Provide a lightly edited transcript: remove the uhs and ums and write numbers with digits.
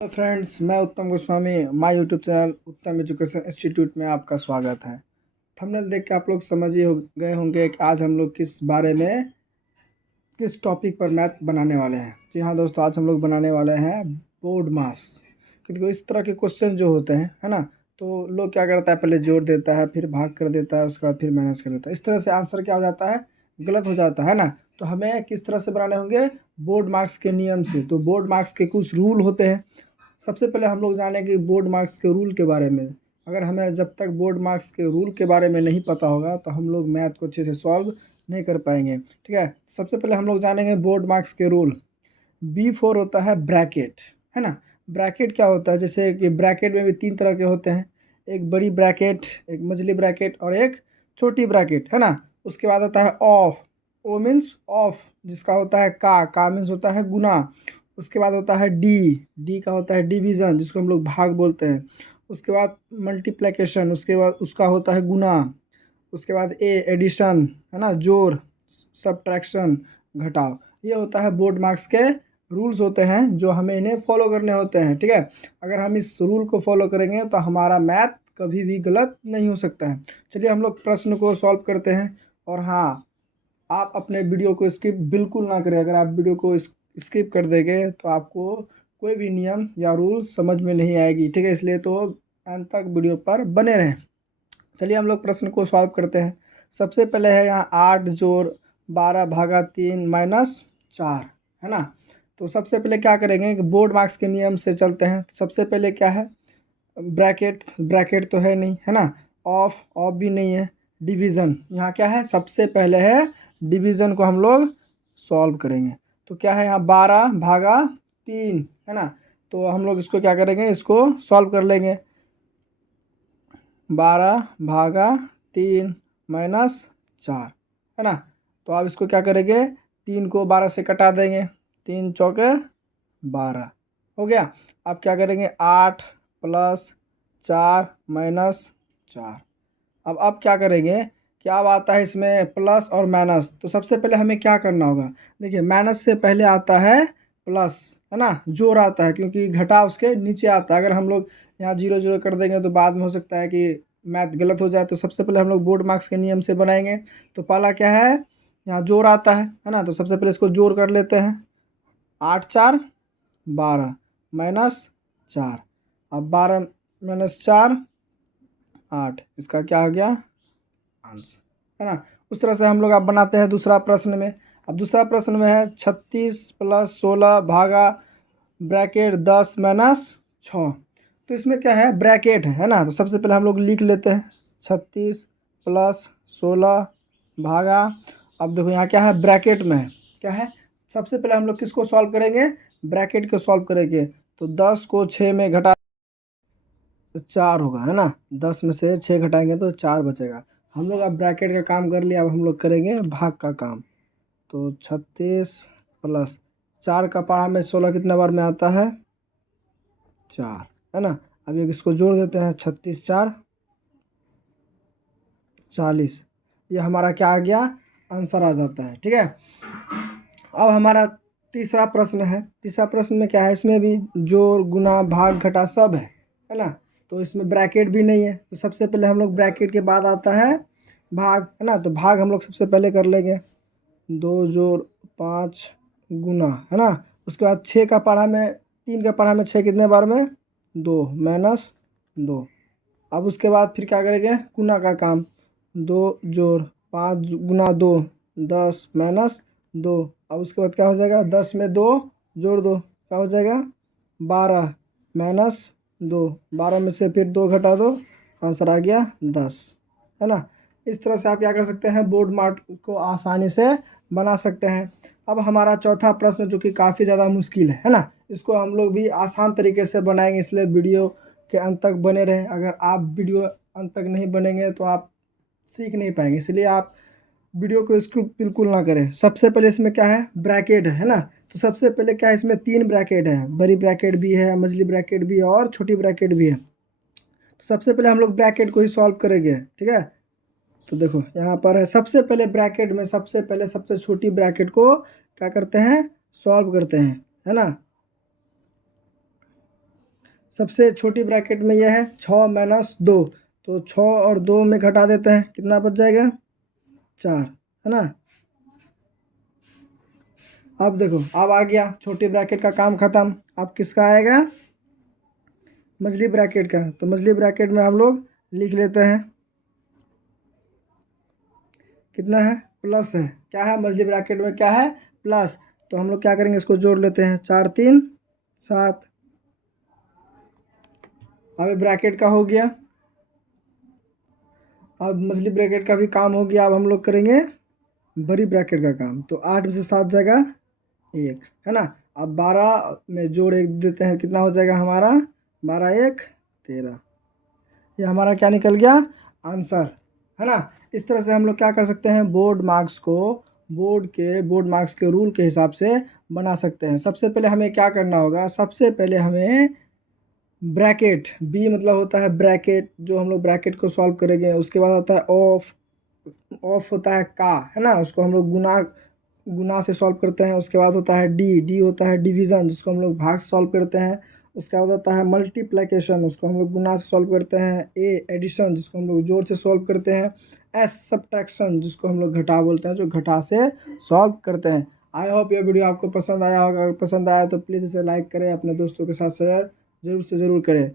Hello friends, मैं उत्तम Goswami. My YouTube channel उत्तम एजुकेशन इंस्टीट्यूट में आपका स्वागत है। थंबनेल देख के आप लोग समझ ही हो गए होंगे कि आज हम लोग किस बारे में, किस टॉपिक पर मैथ बनाने वाले हैं। जी हाँ दोस्तों, आज हम लोग बनाने वाले हैं बोर्ड मास। क्योंकि इस तरह के क्वेश्चन जो होते हैं, है ना, तो लोग क्या करता है, पहले जोड़ देता है, फिर भाग कर देता है, उसके बाद फिर माइनस कर देता है। इस तरह से आंसर क्या हो जाता है, गलत हो जाता है ना। तो हमें किस तरह से बनाने होंगे, बोर्ड मार्क्स के नियम से। तो बोर्ड मार्क्स के कुछ रूल होते हैं। सबसे पहले हम लोग जाने कि बोर्ड मार्क्स के रूल के बारे में। अगर हमें जब तक बोर्ड मार्क्स के रूल के बारे में नहीं पता होगा तो हम लोग मैथ को अच्छे से सॉल्व नहीं कर पाएंगे। ठीक है, सबसे पहले हम लोग जानेंगे बोर्ड मार्क्स के रूल। B4 होता है ब्रैकेट, है ना। ब्रैकेट क्या होता है, जैसे कि ब्रैकेट में भी तीन तरह के होते हैं। एक बड़ी ब्रैकेट, एक मझली ब्रैकेट और एक छोटी ब्रैकेट, है ना। उसके बाद आता है ऑफ। ओ मीन्स ऑफ, जिसका होता है का मीन्स होता है गुना। उसके बाद होता है डी, डी का होता है डिवीज़न, जिसको हम लोग भाग बोलते हैं। उसके बाद मल्टीप्लिकेशन, उसके बाद उसका होता है गुना। उसके बाद एडिशन, है ना, जोड़। सब्ट्रैक्शन, घटाव। ये होता है बोर्ड मार्क्स के रूल्स होते हैं, जो हमें इन्हें फॉलो करने होते हैं। ठीक है, अगर हम इस रूल को फॉलो करेंगे तो हमारा मैथ कभी भी गलत नहीं हो सकता है। चलिए हम लोग प्रश्न को सॉल्व करते हैं। और हाँ, आप अपने वीडियो को स्किप बिल्कुल ना करें। अगर आप वीडियो को स्किप कर देंगे तो आपको कोई भी नियम या रूल्स समझ में नहीं आएगी। ठीक है, इसलिए तो अंत तक वीडियो पर बने रहें। चलिए हम लोग प्रश्न को सॉल्व करते हैं। सबसे पहले है यहाँ 8 जोड़ 12 भागा 3 माइनस 4, है ना। तो सबसे पहले क्या करेंगे कि बोर्ड मार्क्स के नियम से चलते हैं। तो सबसे पहले क्या है, ब्रैकेट, ब्रैकेट तो है नहीं, है ना। ऑफ, ऑफ भी नहीं है। डिवीज़न, यहाँ क्या है, सबसे पहले है डिवीज़न को हम लोग सॉल्व करेंगे। तो क्या है यहाँ 12 भागा 3, है ना। तो हम लोग इसको क्या करेंगे, इसको सॉल्व कर लेंगे। 12 भागा 3 माइनस 4, है ना। तो आप इसको क्या करेंगे, 3 को 12 से कटा देंगे। 3 चौके 12 हो गया। अब क्या करेंगे, 8 प्लस 4 माइनस 4। अब क्या करेंगे, क्या अब आता है इसमें प्लस और माइनस। तो सबसे पहले हमें क्या करना होगा, देखिए माइनस से पहले आता है प्लस, है ना, जोड़ आता है, क्योंकि घटा उसके नीचे आता है। अगर हम लोग यहाँ जीरो जीरो कर देंगे तो बाद में हो सकता है कि मैथ गलत हो जाए। तो सबसे पहले हम लोग बोर्ड मार्क्स के नियम से बनाएंगे। तो पहला क्या है, यहाँ जोड़ आता है ना। तो सबसे पहले इसको जोड़ कर लेते हैं। 8 4 12 माइनस 4। अब 12 माइनस 4 8, इसका क्या हो गया आंसर, है ना। उस तरह से हम लोग अब बनाते हैं दूसरा प्रश्न में। अब दूसरा प्रश्न में है 36 प्लस 16 भागा ब्रैकेट 10 माइनस 6। तो इसमें क्या है, ब्रैकेट है ना। तो सबसे पहले हम लोग लिख लेते हैं 36 प्लस 16 भागा, अब देखो यहाँ क्या है, ब्रैकेट में है, क्या है। सबसे पहले हम लोग किसको सॉल्व करेंगे, ब्रैकेट को सॉल्व करेंगे। तो 10 को 6 में घटा तो 4 होगा, है ना। 10 में से 6 घटाएंगे तो 4 बचेगा। हम लोग अब ब्रैकेट का काम कर लिया, अब हम लोग करेंगे भाग का काम। तो 36 प्लस 4 का पढ़ा में 16 कितना बार में आता है, 4, है ना। अब एक इसको जोड़ देते हैं, 36 4 40। ये हमारा क्या आ गया, आंसर आ जाता है। ठीक है, अब हमारा तीसरा प्रश्न है। तीसरा प्रश्न में क्या है, इसमें भी जोड़ गुना भाग घटा सब है ना। तो इसमें ब्रैकेट भी नहीं है। तो सबसे पहले हम लोग ब्रैकेट के बाद आता है भाग, है ना। तो भाग हम लोग सबसे पहले कर लेंगे। 2 जोड़ 5 गुना, है ना। उसके बाद 6 का पढ़ा में, 3 का पढ़ा में 6 कितने बार में, 2 माइनस 2। अब उसके बाद फिर क्या करेंगे, गुना का काम। 2 जोड़ 5 गुना 2 10 माइनस 2। अब उसके बाद क्या हो जाएगा, 10 में 2 जोड़ दो, क्या हो जाएगा 12 माइनस 2। 12 में से फिर 2 घटा दो, आंसर आ गया 10, है ना। इस तरह से आप क्या कर सकते हैं, बोर्ड मार्क को आसानी से बना सकते हैं। अब हमारा चौथा प्रश्न, जो कि काफ़ी ज़्यादा मुश्किल है ना, इसको हम लोग भी आसान तरीके से बनाएंगे, इसलिए वीडियो के अंत तक बने रहें। अगर आप वीडियो अंत तक नहीं बनेंगे तो आप सीख नहीं पाएंगे, इसलिए आप वीडियो को स्किप बिल्कुल ना करें। सबसे पहले इसमें क्या है, ब्रैकेट है ना। तो सबसे पहले क्या है, इसमें 3 ब्रैकेट है, बड़ी ब्रैकेट भी है, मझली ब्रैकेट भी है और छोटी ब्रैकेट भी है। तो सबसे पहले हम लोग ब्रैकेट को ही सॉल्व करेंगे। ठीक है, तो देखो यहाँ पर है, सबसे पहले ब्रैकेट में सबसे पहले सबसे छोटी ब्रैकेट को क्या करते हैं, सॉल्व करते हैं, है ना। सबसे छोटी ब्रैकेट में यह है 6 माइनस 2, तो 6 और 2 में घटा देते हैं, कितना बच जाएगा 4, है ना। अब देखो, अब आ गया छोटी ब्रैकेट का काम खत्म। अब किसका आएगा, मछली ब्रैकेट का। तो मछली ब्रैकेट में हम लोग लिख लेते हैं, कितना है प्लस है, क्या है मछली ब्रैकेट में, क्या है प्लस। तो हम लोग क्या करेंगे, इसको जोड़ लेते हैं, 4 3 7। अब ये ब्रैकेट का हो गया। अब मछली ब्रैकेट का भी काम हो गया। अब हम लोग करेंगे बड़ी ब्रैकेट का काम। तो 8 में से 7 जाएगा 1, है ना। अब 12 में जोड़ 1 देते हैं, कितना हो जाएगा हमारा 12 1 13। ये हमारा क्या निकल गया आंसर, है ना। इस तरह से हम लोग क्या कर सकते हैं, बोर्ड मार्क्स को बोर्ड मार्क्स के रूल के हिसाब से बना सकते हैं। सबसे पहले हमें क्या करना होगा, सबसे पहले हमें ब्रैकेट, बी मतलब होता है ब्रैकेट, जो हम लोग ब्रैकेट को सॉल्व करेंगे। उसके बाद आता है ऑफ, ऑफ होता है का, है ना, उसको हम लोग गुना से सॉल्व करते हैं। उसके बाद होता है डी, डी होता है डिवीज़न, जिसको हम लोग भाग से सॉल्व करते हैं। उसके बाद होता है मल्टीप्लिकेशन, उसको हम लोग गुना से सॉल्व करते हैं। ए एडिशन, जिसको हम लोग जोड़ से सॉल्व करते हैं। एस सब्ट्रैक्शन, जिसको हम लोग घटा बोलते हैं, जो घटा से सॉल्व करते हैं। आई होप ये वीडियो आपको पसंद आया होगा। अगर पसंद आया तो प्लीज़ इसे लाइक करें, अपने दोस्तों के साथ शेयर ज़रूर से ज़रूर करें।